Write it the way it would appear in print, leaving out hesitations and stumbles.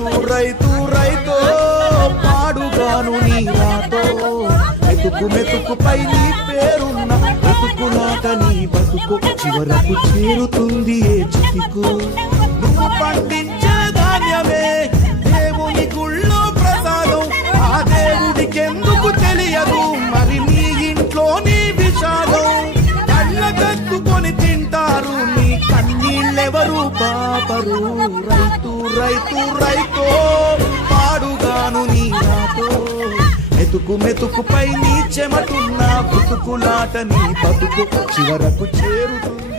రైతు రైతు రైతో పాడుగాను నీ రాతో మెతుకు మెతుకుపై నీ పేరున్న బతుకులాట నీ బతుకు చివరకు చేరుతుంది ఏ చితికు నువ్వు పండించే ధాన్యమే దేవుని గుళ్ళో ప్రసాదం ఆ దేవుడికెందుకు తెలియదు మరి నీ ఇంట్లో నీ విషాదం కళ్ళకత్తుకొని తింటారు నీ కన్నీళ్ళెవరు పాపరు రైతు రైతు రైతో పాడుగాను నీ రాతో మెతుకు మెతుకుపై నీ చెమటున్న బతుకులాట నీ బతుకు చివరకు చేరుతుంది